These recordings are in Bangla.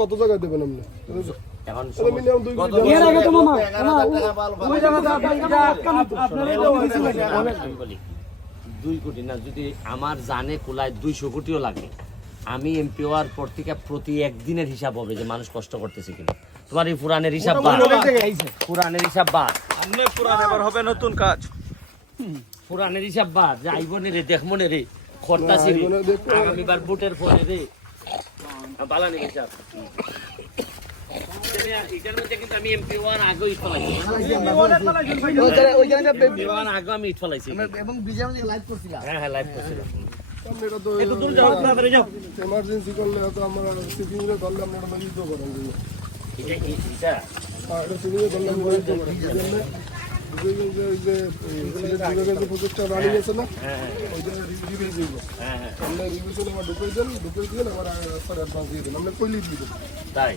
কত জায়গায় দেবেন আপনি? এখন মিনিমাম 2 কোটি এর আগে তো মামা ওই জায়গাটা আপনার 2 কোটি না, যদি আমার জানে কুলায় 200 কোটিও লাগে, আমি এমপি হওয়ার পর থেকে প্রতি একদিনের হিসাব হবে যে মানুষ কষ্ট করতেছে কিনা। তোমার এই পুরানের হিসাব বাদ, পুরানের হিসাব বাদ, সামনে পুরান এবার হবে নতুন কাজ। পুরানের হিসাব বাদ, যে আইবনে রে দেখমনে রে খরতাছি রে আগামীবার বুটের পরে রে বালানি হিসাব। এটার মধ্যে কিন্তু আমি এমপি হওয়ার আগে ইট ফলাইছি, এমপি হওয়ার আগে আমি ইট ফলাইছি এবং বিজেপি লাইভ করছিলাম। হ্যাঁ লাইভ করছিলাম। এটা তো এমার্জেন্সি করলে তো আমরা সিপিং এর ধরলে আমরা এটা নিতে পারেন। এটা এটা সিপিং এর ধরলে আমরা নিতে পারেন। যে প্রজেক্টটা রানিং আছে না, ওইটা রিভিউ দিব। আমরা রিভিউ আমার ঢুকে দেন আমার রাস্তার অ্যাডভান্স দিয়ে দেন, আমরা কইলি দিয়ে দেন। তাই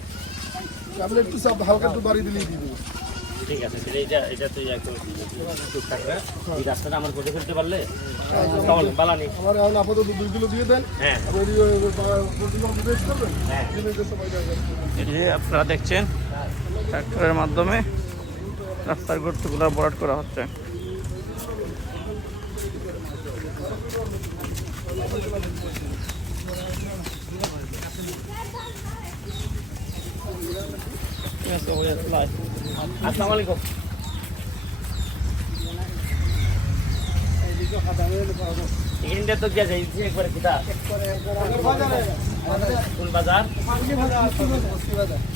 আপনি একটু সব হালকা একটু বাড়ি দিলেই দিয়ে দেবো। ঠিক আছে, এটা তুই একদম টুকটাক রে। এই রাস্তাটা আমার করে ফেলতে পারলে তখন বালানি আমার এখন আপাতত 2 কিলো দিয়ে দেন। হ্যাঁ আপনি প্রতিদিন বেশ করবেন। এই যে আপনারা দেখছেন ট্রাক্টরের মাধ্যমে রাস্তার গর্তগুলো ভরাট করা হচ্ছে। আসসালামু আলাইকুম। এখানটা তো গিয়ে যাই একবারে কোথা কোন বাজার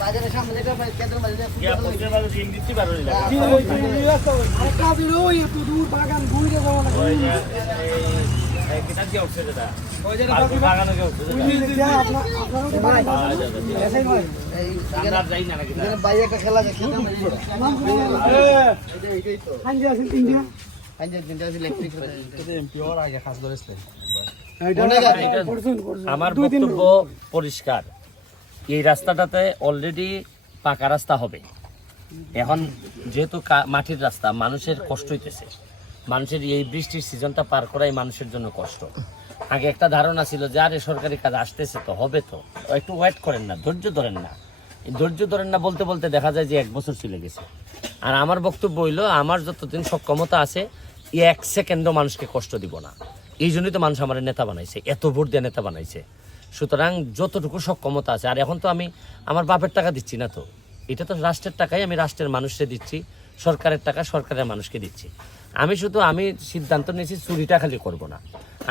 বাজারের সামনে যেটা কেন্দ্র বাজারে গিয়া পৌঁছে বাজার দিন দিচ্ছি বারো লাগা কাজের ওই এত দূর বাগান ঘুরে যাওয়া লাগে। ওই যে এই কিটা দিয়ে উঠছে দাদা বাগানে গিয়ে উঠছে এই আমরা যাই না নাকি এখানে বাইরে একটা খেলা আছে খেলতে এইটাই তো আনজে আছেন তিনটা আইজে তিনটা আছে ইলেকট্রিক এমপি হওয়ার আগে কাজ করেছিলেন। আমার বক্তব্য পরিষ্কার, এই রাস্তাটাতে অলরেডি পাকা রাস্তা হবে। এখন যেহেতু মাটির রাস্তা, মানুষের কষ্ট হইতেছে, মানুষের এই বৃষ্টির সিজনটা পার করাই মানুষের জন্য কষ্ট। আগে একটা ধারণা ছিল যে আরে সরকারি কাজ আসতেছে তো হবে, তো একটু ওয়েট করেন না, ধৈর্য ধরেন না। ধৈর্য ধরেন না বলতে বলতে দেখা যায় যে 1 বছর চলে গেছে। আর আমার বক্তব্য হইলো, আমার যতদিন সক্ষমতা আছে 1 সেকেন্ডও মানুষকে কষ্ট দিব না। এই জন্যই তো মানুষ আমার নেতা বানাইছে, এত ভোট দিয়ে নেতা বানাইছে। সুতরাং যতটুকু সক্ষমতা আছে, আর এখন তো আমি আমার বাপের টাকা দিচ্ছি না, তো এটা তো রাষ্ট্রের টাকাই আমি রাষ্ট্রের মানুষকে দিচ্ছি, সরকারের টাকা সরকারের মানুষকে দিচ্ছি। আমি সিদ্ধান্ত নিয়েছি চুরিটা খালি করব না,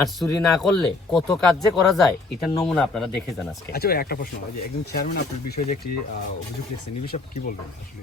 আর চুরি না করলে কত কাজ যে করা যায় এটার নমুনা আপনারা দেখে যান আজকে। আচ্ছা, একটা প্রশ্ন, একজন চেয়ারম্যান আপনার বিষয়ে যে একটি অভিযোগ লিখছেন, এই বিষয়ে কি বলবেন আসলে?